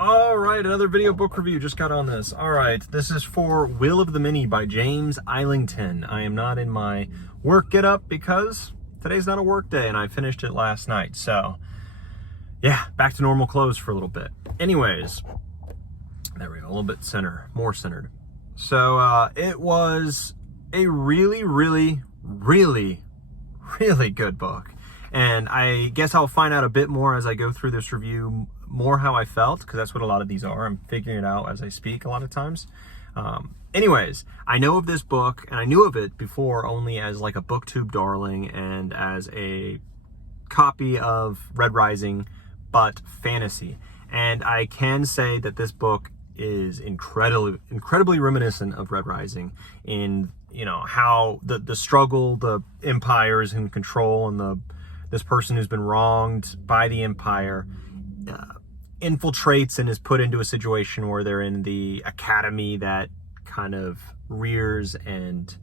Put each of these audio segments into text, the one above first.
All right, another video book review. Just got on this. All right, this is for Will of the Many by James Islington. I am not in my work get-up because today's not a work day and I finished it last night. So, yeah, back to normal clothes for a little bit. Anyways, there we go, a little bit more centered. So, it was a really good book. And I guess I'll find out a bit more as I go through this review, more how I felt, because that's what a lot of these are. I'm figuring it out as I speak a lot of times. Anyways, I know of this book, and I knew of it before only as like a booktube darling and as a copy of Red Rising, but fantasy. And I can say that this book is incredibly reminiscent of Red Rising in, you know, how the struggle, the empire is in control, and this person who's been wronged by the empire infiltrates and is put into a situation where they're in the academy that kind of rears and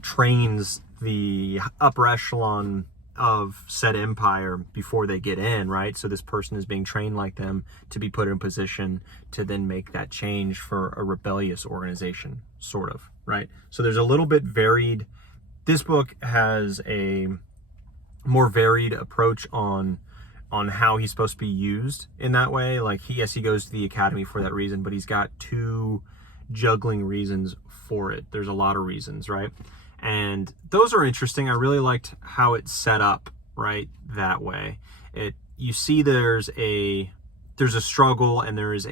trains the upper echelon of said empire before they get in, right? So this person is being trained like them to be put in position to then make that change for a rebellious organization, sort of, right? So there's a little bit varied. This book has a more varied approach on how he's supposed to be used in that way. Like, yes, he goes to the academy for that reason, but he's got two juggling reasons for it. There's a lot of reasons, right? And those are interesting. I really liked how it's set up, right, that way. You see there's a struggle and there's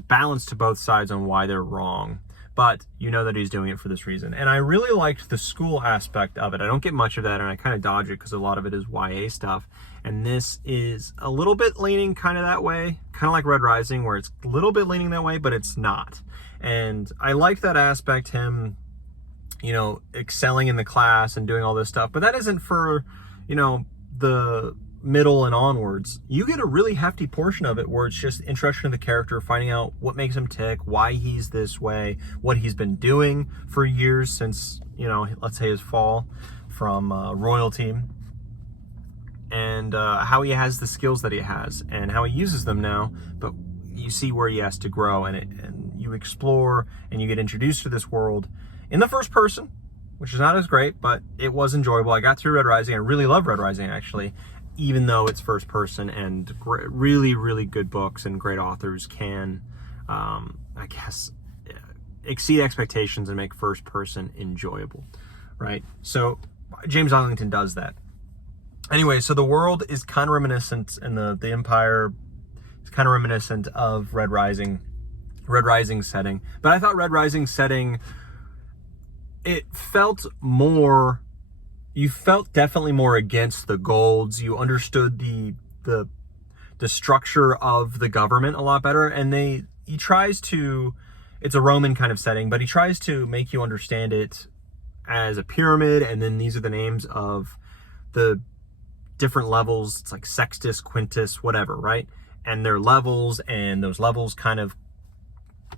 balance to both sides on why they're wrong. But you know that he's doing it for this reason. And I really liked the school aspect of it. I don't get much of that, and I kind of dodge it because a lot of it is YA stuff. And this is a little bit leaning kind of that way, kind of like Red Rising, where it's a little bit leaning that way, but it's not. And I liked that aspect, him, you know, excelling in the class and doing all this stuff. But that isn't for, you know, the middle and onwards. You get a really hefty portion of it where it's just introduction to the character, finding out what makes him tick, why he's this way, what he's been doing for years since, you know, let's say his fall from royalty, and how he has the skills that he has and how he uses them now. But you see where he has to grow, and you explore and you get introduced to this world in the first person, which is not as great, but it was enjoyable. I got through Red Rising. I really love Red Rising, actually, even though it's first person, and really good books and great authors can, I guess, exceed expectations and make first person enjoyable, right? So James Islington does that. Anyway, so the world is kind of reminiscent, and the empire is kind of reminiscent of Red Rising setting. But I thought Red Rising setting, it felt more, you felt definitely more against the Golds. You understood the structure of the government a lot better. And he tries to, it's a Roman kind of setting, but he tries to make you understand it as a pyramid. And then these are the names of the different levels. It's like Sextus, Quintus, whatever, right? And their levels, and those levels kind of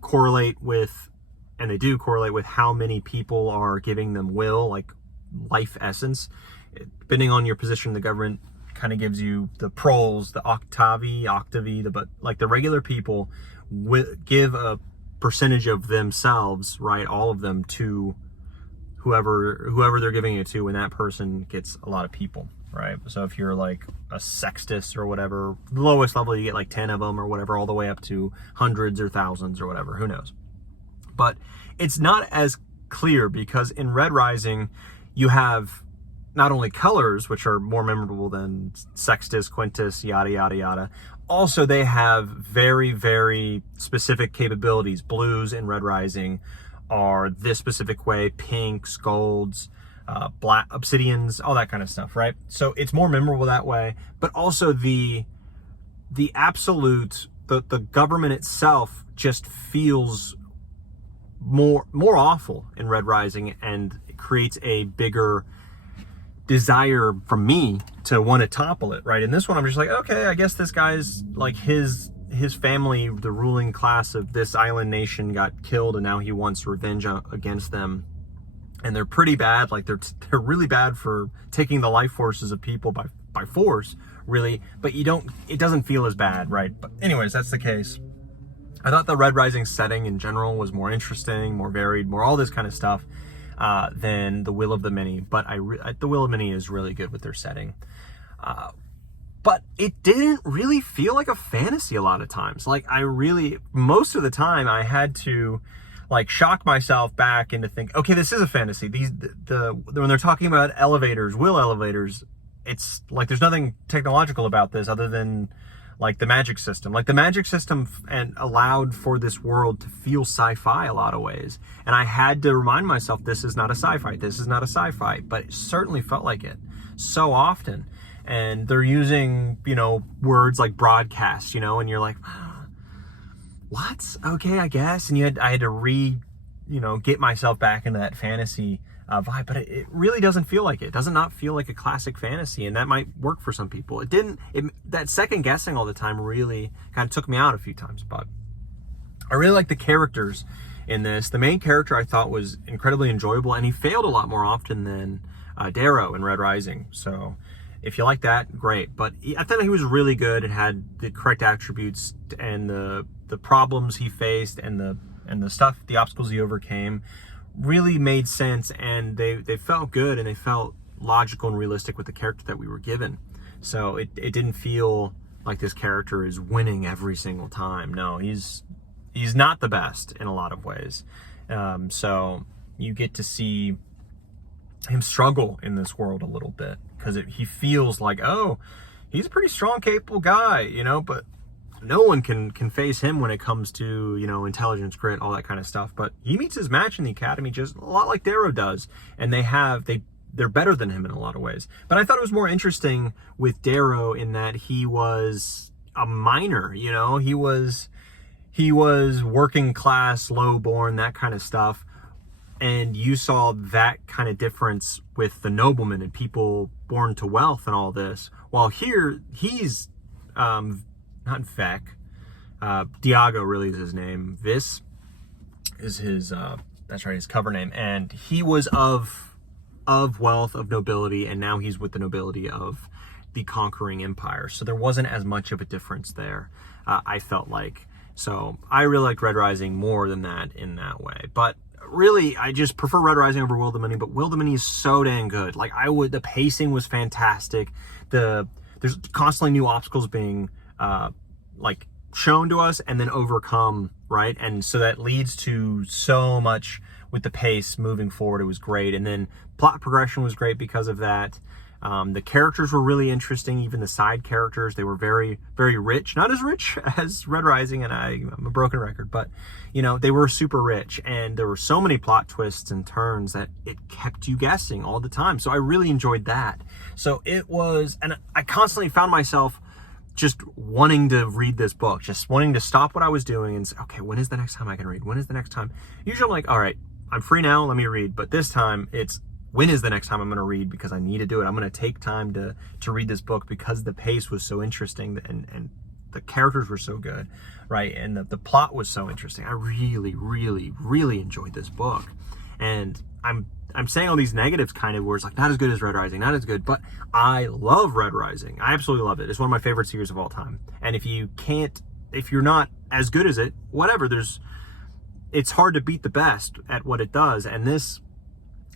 correlate with, and they do correlate with how many people are giving them will, like life essence. Depending on your position in the government, kind of gives you the proles, the octavi, but like the regular people give a percentage of themselves, right, all of them, to whoever they're giving it to, and that person gets a lot of people, right? So if you're like a Sextus or whatever, the lowest level, you get like 10 of them or whatever, all the way up to hundreds or thousands or whatever, who knows. But it's not as clear, because in Red Rising, you have not only colors, which are more memorable than Sextus, Quintus, yada, yada, yada. Also, they have very specific capabilities. Blues in Red Rising are this specific way, pinks, golds, black, obsidians, all that kind of stuff, right? So it's more memorable that way. But also the absolute, the government itself just feels more awful in Red Rising, and it creates a bigger desire from me to want to topple it, right? In this one, I'm just like, okay, I guess this guy's like, his family, the ruling class of this island nation, got killed, and now he wants revenge against them. And they're pretty bad. Like, they're really bad for taking the life forces of people by force, really, but it doesn't feel as bad, right? But anyways, that's the case. I thought the Red Rising setting in general was more interesting, more varied, more all this kind of stuff than the Will of the Many. But the Will of the Many is really good with their setting. But it didn't really feel like a fantasy a lot of times. Like most of the time I had to like shock myself back into think, okay, this is a fantasy. When they're talking about elevators, will elevators, it's like there's nothing technological about this other than like the magic system. Like the magic system and allowed for this world to feel sci-fi a lot of ways. And I had to remind myself, this is not a sci-fi. This is not a sci-fi. But it certainly felt like it so often. And they're using, words like broadcast, and you're like, what? Okay, I guess. And I had to get myself back into that fantasy vibe, but it really doesn't feel like it. It does not feel like a classic fantasy, and that might work for some people. That second guessing all the time really kind of took me out a few times, but I really like the characters in this. The main character I thought was incredibly enjoyable, and he failed a lot more often than Darrow in Red Rising. So if you like that, great. But I thought he was really good. It had the correct attributes, and the problems he faced and the stuff, the obstacles he overcame really made sense, and they felt good, and they felt logical and realistic with the character that we were given. So it didn't feel like this character is winning every single time. No, he's not the best in a lot of ways. So you get to see him struggle in this world a little bit, because he feels like, oh, he's a pretty strong, capable guy, but no one can face him when it comes to, intelligence, grit, all that kind of stuff. But he meets his match in the academy just a lot like Darrow does, and they're better than him in a lot of ways. But I thought it was more interesting with Darrow in that he was a miner, he was working class, low born, that kind of stuff. And you saw that kind of difference with the noblemen and people born to wealth and all this. While here, he's not Vec. Diago really is his name. Vis is his, that's right, his cover name. And he was of wealth, of nobility, and now he's with the nobility of the conquering empire. So there wasn't as much of a difference there, I felt like. So I really liked Red Rising more than that in that way. But really, I just prefer Red Rising over Will of the Many, but Will of the Many is so dang good. Like, the pacing was fantastic. There's constantly new obstacles being shown to us and then overcome, right? And so that leads to so much with the pace moving forward. It was great. And then plot progression was great because of that. The characters were really interesting. Even the side characters, they were very, very rich. Not as rich as Red Rising, and I'm a broken record, but they were super rich, and there were so many plot twists and turns that it kept you guessing all the time. So I really enjoyed that. So it was, and I constantly found myself just wanting to read this book, just wanting to stop what I was doing and say, okay, when is the next time I can read? When is the next time? Usually I'm like, all right, I'm free now, let me read. But this time it's, when is the next time I'm going to read? Because I need to do it. I'm going to take time to read this book because the pace was so interesting and the characters were so good, right? And the plot was so interesting. I really, really, really enjoyed this book. And I'm saying all these negatives kind of where it's like not as good as Red Rising, not as good, but I love Red Rising. I absolutely love it. It's one of my favorite series of all time. And if you're not as good as it, whatever, it's hard to beat the best at what it does. And this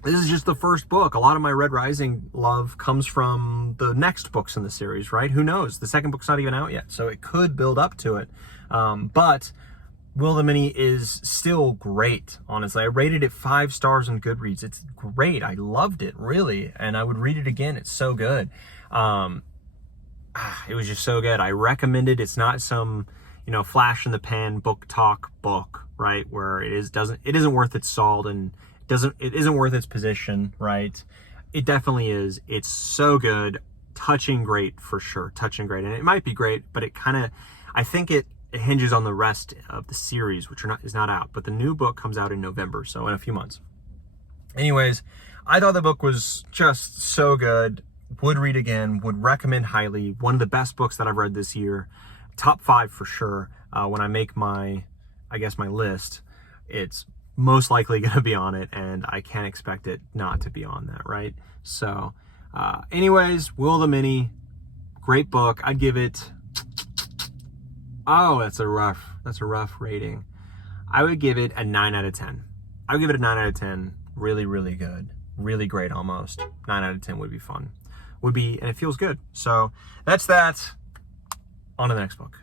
is just the first book. A lot of my Red Rising love comes from the next books in the series, right? Who knows? The second book's not even out yet, so it could build up to it. But Will of the Many is still great, honestly. I rated it 5 stars on Goodreads. It's great. I loved it, really, and I would read it again. It's so good. It was just so good. I recommend it. It's not some, flash in the pan book talk book, right? Where it isn't worth its salt and it isn't worth its position, right? It definitely is. It's so good. Touching great for sure. Touching great. And it might be great, but I think it hinges on the rest of the series, which is not out. But the new book comes out in November, so in a few months. Anyways, I thought the book was just so good. Would read again. Would recommend highly. One of the best books that I've read this year. Top 5 for sure. When I make my list, it's most likely going to be on it, and I can't expect it not to be on that, right? So anyways, Will of the Many, Great book. I'd give it, oh, that's a rough rating. I would give it a 9 out of 10. I would give it a 9 out of 10. Really, really good. Really great almost. 9 out of 10 would be fun. And it feels good. So that's that. On to the next book.